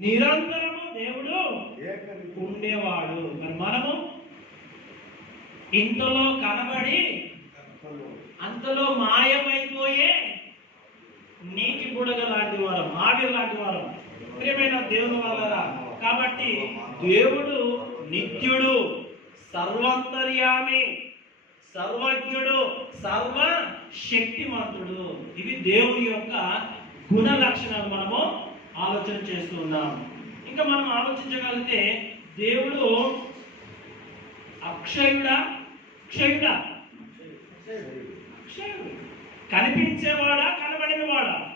నిరంతరము దేవుడు ఉండేవాడు. మరి మనము ఇంతలో కనబడి అంతలో మాయమైపోయే నీటి బుడగ లాంటి వారం ఆవిరి లాంటి వారం. ప్రియమైన దేవుని వల్ల కాబట్టి దేవుడు నిత్యుడు సర్వంతర్యామి సర్వజ్ఞుడు సర్వ శక్తిమంతుడు ఇవి దేవుని యొక్క గుణ లక్షణాలు మనము ఆలోచన చేస్తూ ఉన్నాం. ఇంకా మనం ఆలోచించగలిగితే దేవుడు అక్షయుడా? క్షయుడా అక్షయుడు. కనిపించేవాడా? కనబడినవాడా.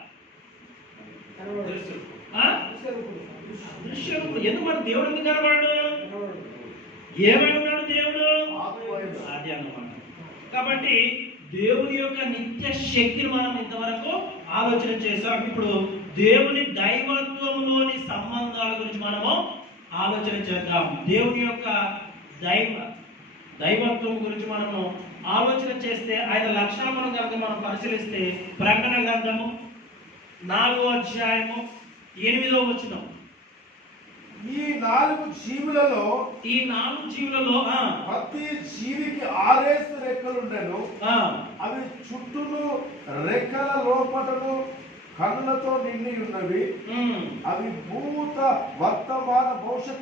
ఎందుకు మరి దేవుడు ఎందుకు కనబడు ఏమై ఉన్నాడు దేవుడు? అది అన్నమాట. కాబట్టి దేవుని యొక్క నిత్య శక్తిని మనం ఇంతవరకు ఆలోచన చేసాం ఇప్పుడు దేవుని దైవత్వంలోని సంబంధాల గురించి మనము ఆలోచన చేద్దాం. దేవుని యొక్క దైవ దైవత్వం గురించి మనము ఆలోచన చేస్తే ఆయన లక్షణములను కనుక మనం పరిశీలిస్తే ప్రకటన గ్రంథము నాలుగో అధ్యాయము ఎనిమిదో వచనం. ఈ నాలుగు జీవులలో ఈ నాలుగు జీవులలో ఆ, ప్రతి జీవికి ఆరేసు రెక్కలుండెను. అవి చుట్టూను రెక్కల లోపటను కళ్ళతో నిండి ఉన్నవి. అవి భూత వర్తమాన భవిష్యత్